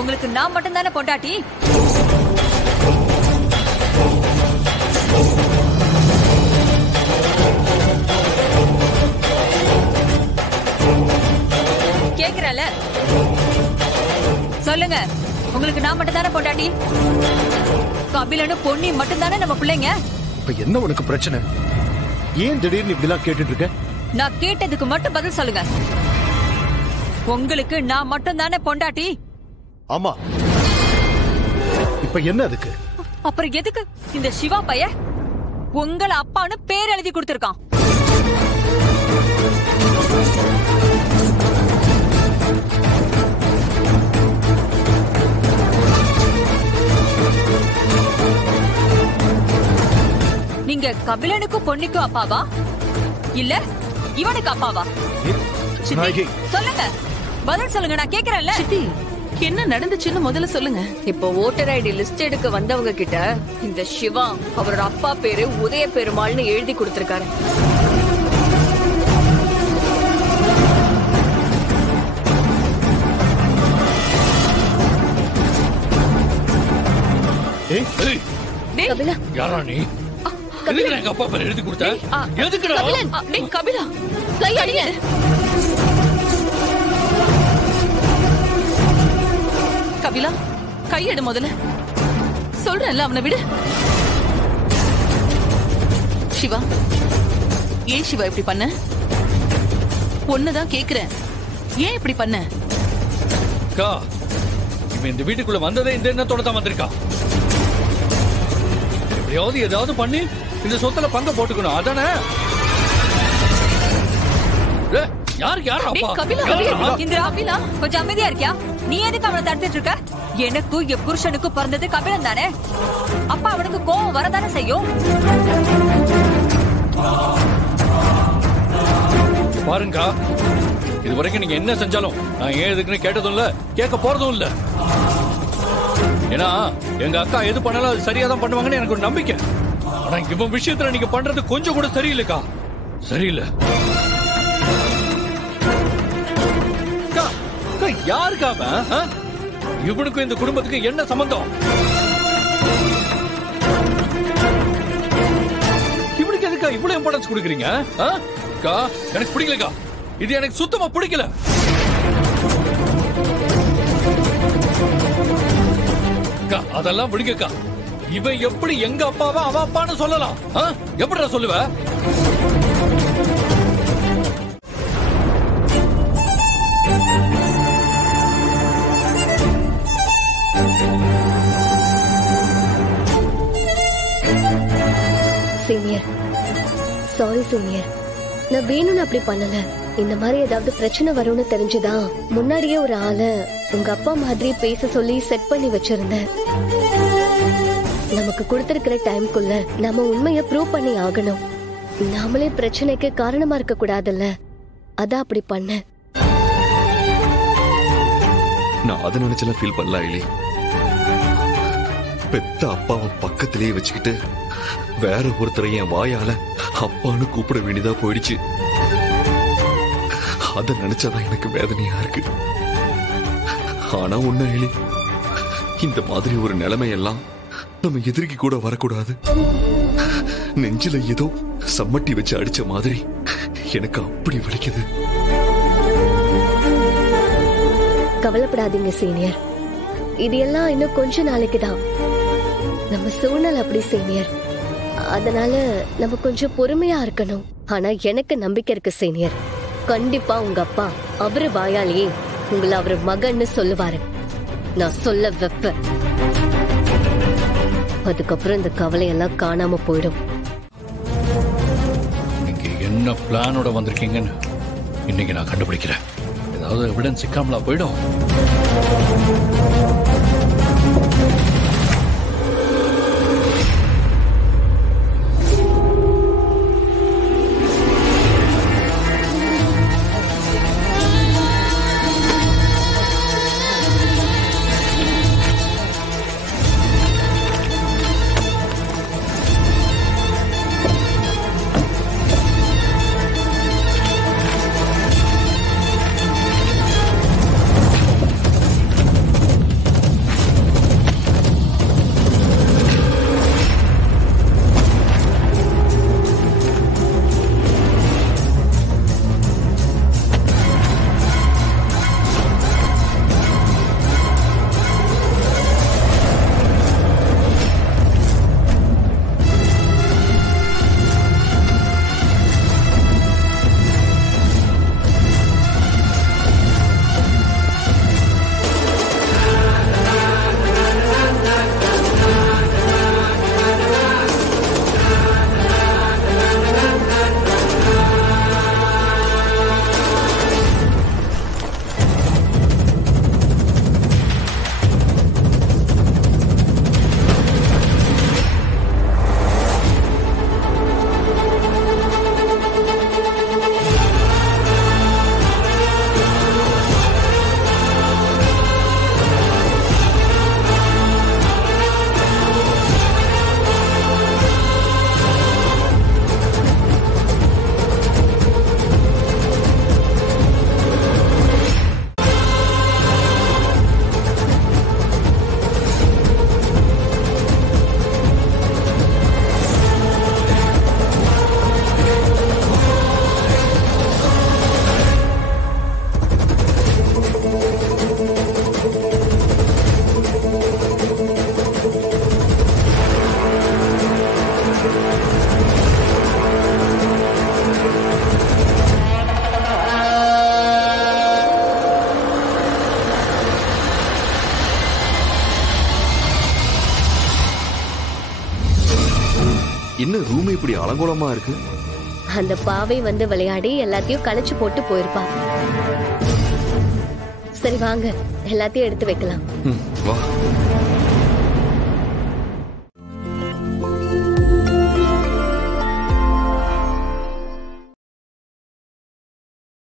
உங்களுக்கு நான் மட்டும் தானே பொண்டாட்டி? கேக்குறல, சொல்லுங்க. உங்களுக்கு நான் மட்டும் தானே பொண்டாட்டி? கபிலனும் பொன்னி மட்டும் தானே நம்ம பிள்ளைங்க. இப்ப என்ன உனக்கு பிரச்சனை? ஏன் திடீர்னு இப்படிலாம் கேட்டுட்டு இருக்க? நான் கேட்டதுக்கு மட்டும் பதில் சொல்லுங்க. உங்களுக்கு நான் மட்டும் தானே பொண்டாட்டி? ஆமா. இப்ப என்ன அதுக்கு? அப்புறம் எதுக்கு இந்த சிவா பைய உங்கள அப்பான்னு பேர் எழுதி கொடுத்திருக்கான்? நீங்க கபிலனுக்கும் பொன்னிக்கும் அப்பாவா இல்ல இவனுக்கு அப்பாவா? சொல்லுங்க, பதில் சொல்லுங்க, நான் கேக்குறேன்ல. சித்தி, என்ன நடந்துச்சுன்னு முதல்ல சொல்லுங்க. இப்போ ஓட்டர் ஐடி லிஸ்ட் எடுக்க வந்தவங்க கிட்ட இந்த சிவா அவரோட அப்பா பேரு உதய பெருமாள்னு எழுதி கொடுத்திருக்காரு. கபிலா, யாரா நீ? எதுக்கு எங்க அப்பா பேர் எழுதி கொடுத்த? எதுக்குடா? கபிலா, கை அடிங்க. கபிலா, கையெடு முதல்ல. சொல்றேன்ல, அவனை விடு. சிவா, ஏன் சிவா இப்படி பண்ண? ஒண்ணுதான் கேக்குறேன், ஏன் இப்படி பண்ண? இவன் இந்த வீட்டுக்குள்ள வந்ததே இந்த எண்ணத்தோட தான் வந்திருக்கா. எப்படியாவது ஏதாவது பண்ணி இந்த சொத்துல பங்க போட்டுக்கணும், அதானே? யாரு யாரு அப்பா? இந்திரா, கொஞ்சம் அமைதியா இருக்கியா? நீ எதுக்கு அவனை தடுத்துட்டு இருக்க? எனக்கும் என் புருஷனுக்கும் பிறந்தது கபிலன் தானே. அப்பா அவனுக்கு கோவம் வரதானே செய்யும். பாருங்க, இது வரைக்கும் நீங்க என்ன செஞ்சாலும் நான் ஏன் எதுக்குன்னு கேட்டதும் இல்ல, கேட்க போறதும் இல்ல. ஏன்னா எங்க அக்கா எது பண்ணாலும் அது சரியா தான் பண்ணுவாங்கன்னு எனக்கு ஒரு நம்பிக்கை. ஆனா இவன் விஷயத்துல நீங்க பண்றது கொஞ்சம் கூட சரியில்லைக்கா, சரியில்லை. யாருக்காம இவனுக்கும் இந்த குடும்பத்துக்கு என்ன சம்பந்தம்? இவனுக்கு எதுக்கா இவ்வளவு இம்பார்ட்டன்ஸ் கொடுக்குறீங்க? எனக்கு பிடிக்கலக்கா, இது எனக்கு சுத்தமா பிடிக்கல. அதெல்லாம் விடுங்கக்கா. இவன் எப்படி எங்க அப்பாவா அவ அப்பான்னு சொல்லலாம்? எப்படிடா சொல்லுவ? சீனியர், சாரி சீனியர், நான் வேணும்னு அப்படி பண்ணல. இந்த மாதிரி ஏதாவது பிரச்சனை வரும்னு தெரிஞ்சுதான் முன்னாடியே ஒரு ஆளை உங்க அப்பா மாதிரி பேச சொல்லி செட் பண்ணி வச்சிருந்தேன். நமக்கு கொடுத்திருக்கிற டைம்குள்ள நம்ம உண்மையை ப்ரூவ் பண்ணி ஆகணும். நாமளே பிரச்சனைக்கு காரணமா இருக்க கூடாதுல்ல, அதான் அப்படி பண்ண. நான் அதை நினைச்செல்லாம் ஃபீல் பண்ணல ஐலி. பெத்த அப்பாவை பக்கத்திலேயே வச்சுக்கிட்டு வேற ஒருத்தரை என் வாயால அப்பான்னு கூப்பிட வேண்டியதா போயிடுச்சு. அத நினைச்சாதான் எனக்கு வேதனையா இருக்கு. ஆனா ஒண்ணு ஐலி, இந்த மாதிரி ஒரு நிலைமையெல்லாம் நம்ம எதிர்க்கு கூட வரக்கூடாது. நெஞ்சில ஏதோ சம்மட்டி வச்சு அடிச்ச மாதிரி எனக்கு அப்படி வலிக்குது. கவலைப்படாதீங்க சீனியர், இது எல்லாம் இன்னும் கொஞ்ச நாளைக்கு தான். நம்ம சூழ்நிலை அப்படி சீனியர், அதனால நம்ம கொஞ்சம் பொறுமையா இருக்கணும். ஆனா எனக்கு நம்பிக்கை இருக்கு சீனியர், கண்டிப்பா உங்க அப்பா அவரு வாயாலேயே உங்களை அவரு மகன்னு சொல்லுவாரு. நான் சொல்ல வைப்பேன். அதுக்கப்புறம் இந்த கவலையெல்லாம் காணாம போயிடும். நீங்க என்ன பிளானோட வந்திருக்கீங்கன்னு இன்னைக்கு நான் கண்டுபிடிக்கிறேன். ஏதாவது எவிடன்ஸ் சிக்காமலா போயிடும். இப்படி அலங்கோலமா இருக்கு? அந்த பாவை வந்து விளையாடி எல்லாத்தையும் களைச்சு போட்டு போயிருப்பா. சரி வாங்க, எல்லாத்தையும் எடுத்து வைக்கலாம். வா.